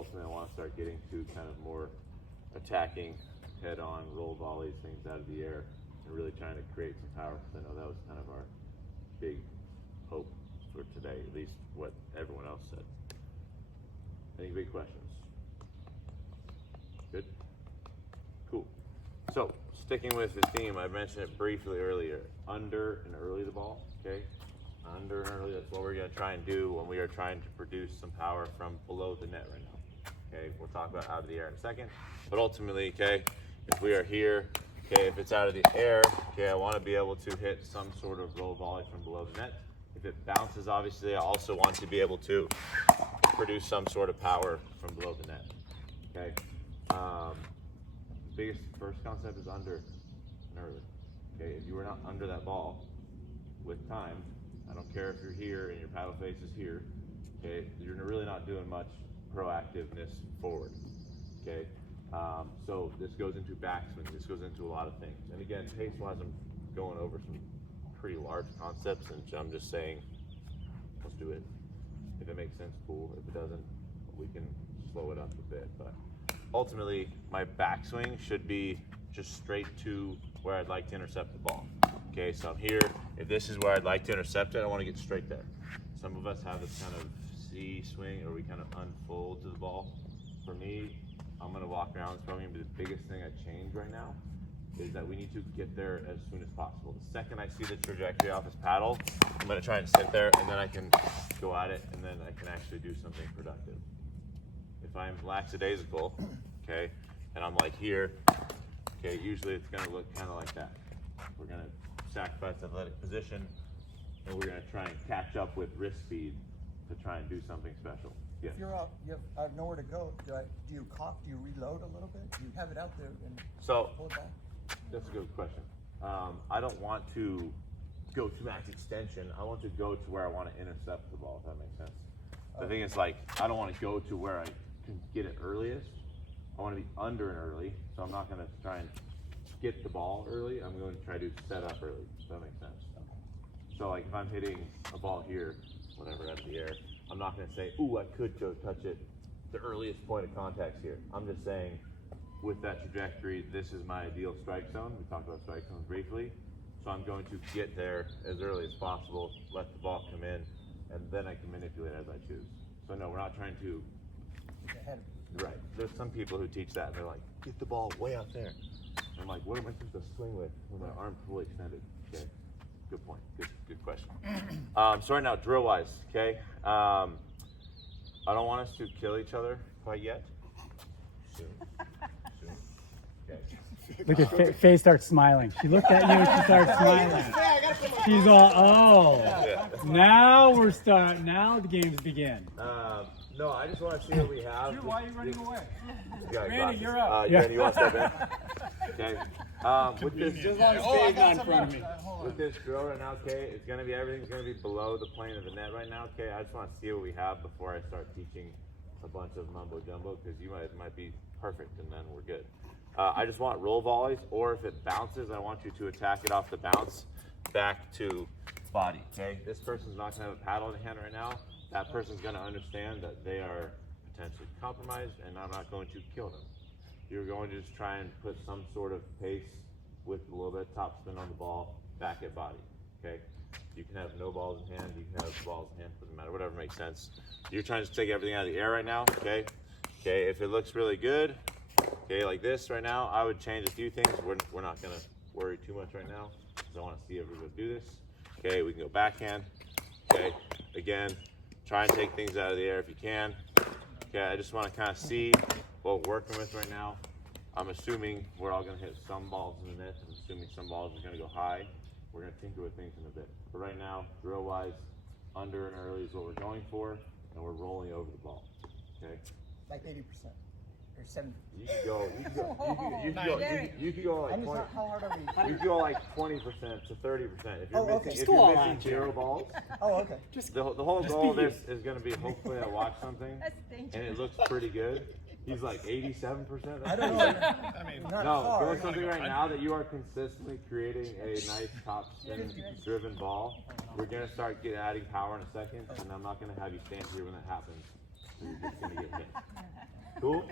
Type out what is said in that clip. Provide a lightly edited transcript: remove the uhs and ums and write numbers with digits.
ultimately I want to start getting to kind of more attacking, head-on, roll volleys, things out of the air, and really trying to create some power, because I know that was kind of our big hope for today, at least what everyone else said. Any big questions? Good? Cool. So, sticking with the theme, I mentioned it briefly earlier, under and early the ball, okay? Under and early, that's what we're gonna try and do when we are trying to produce some power from below the net right now, okay? We'll talk about out of the air in a second, but ultimately, okay, if we are here, okay, if it's out of the air, okay, I wanna be able to hit some sort of roll volley from below the net. If it bounces, obviously, I also want to be able to produce some sort of power from below the net, okay? Biggest first concept is under and early, okay? If you are not under that ball with time, I don't care if you're here and your paddle face is here, okay? You're really not doing much proactiveness forward, okay? So this goes into backswing, this goes into a lot of things. And again, pace-wise, I'm going over some pretty large concepts, and I'm just saying, let's do it. If it makes sense, cool. If it doesn't, we can slow it up a bit. But ultimately, my backswing should be just straight to where I'd like to intercept the ball. Okay, so I'm here. If this is where I'd like to intercept it, I want to get straight there. Some of us have this kind of C swing, or we kind of unfold to the ball. For me, I'm going to walk around this probably, but the biggest thing I change right now is that we need to get there as soon as possible. The second I see the trajectory off this paddle, I'm going to try and sit there, and then I can go at it, and then I can actually do something productive. If I'm lackadaisical, okay, and I'm like here, okay, usually it's going to look kind of like that. We're going to sacrifice athletic position, and we're going to try and catch up with wrist speed to try and do something special. Yes. If you're out, you have nowhere to go. Do you cock? Do you reload a little bit? Do you have it out there and pull it back? That's a good question. I don't want to go to max extension. I want to go to where I want to intercept the ball, if that makes sense. The thing is, like, I don't want to go to where I can get it earliest. I want to be under and early, so I'm not going to try and get the ball early. I'm going to try to set up early, if that makes sense. So, like, if I'm hitting a ball here, whatever, out of the air, I'm not going to say, ooh, I could go touch it. The earliest point of contact's here. I'm just saying, with that trajectory, this is my ideal strike zone. We talked about strike zones briefly. So I'm going to get there as early as possible, let the ball come in, and then I can manipulate as I choose. So no, we're not trying to, right. There's some people who teach that, and they're like, get the ball way out there. And I'm like, what am I supposed to swing with when my arm's fully extended? Okay, good point, good question. So right now, drill-wise, okay? I don't want us to kill each other quite yet. Soon. Look at Faye starts smiling. She looked at you and she started smiling. She's all, oh, now we're starting. Now the games begin. No, I just want to see what we have. Dude, why are you running away? Randy, you're up. Randy, you want to step in? Okay. With this, Just want to stay not in front of me. With this drill right now, okay, it's gonna be everything's gonna be below the plane of the net right now, okay. I just want to see what we have before I start teaching a bunch of mumbo jumbo, because you might be perfect, and then we're good. I just want roll volleys, or if it bounces, I want you to attack it off the bounce back to body, okay? This person's not gonna have a paddle in hand right now. That person's gonna understand that they are potentially compromised, and I'm not going to kill them. You're going to just try and put some sort of pace with a little bit of top spin on the ball, back at body, okay? You can have no balls in hand, you can have balls in hand, doesn't matter, whatever makes sense. You're trying to take everything out of the air right now, okay? Okay, if it looks really good, okay, like this right now, I would change a few things. We're not gonna worry too much right now, because I wanna see everybody do this. Okay, we can go backhand, okay? Again, try and take things out of the air if you can. Okay, I just wanna kinda see what we're working with right now. I'm assuming we're all gonna hit some balls in the net. I'm assuming some balls are gonna go high. We're gonna tinker with things in a bit. But right now, drill-wise, under and early is what we're going for, and we're rolling over the ball, okay? Like 80% or 70%. You could go like 20. How hard are we? You could go like 20% to 30%. If you're okay. if you're missing 0 balls, Oh, okay. the whole goal of this is going to be hopefully I watch something and it looks pretty good. He's like 87%. I don't know. I mean, not No, hard. doing something right now that you are consistently creating a nice top spin driven ball. We're going to start adding power in a second, and I'm not going to have you stand here when that happens. So you're just going to get hit. Cool?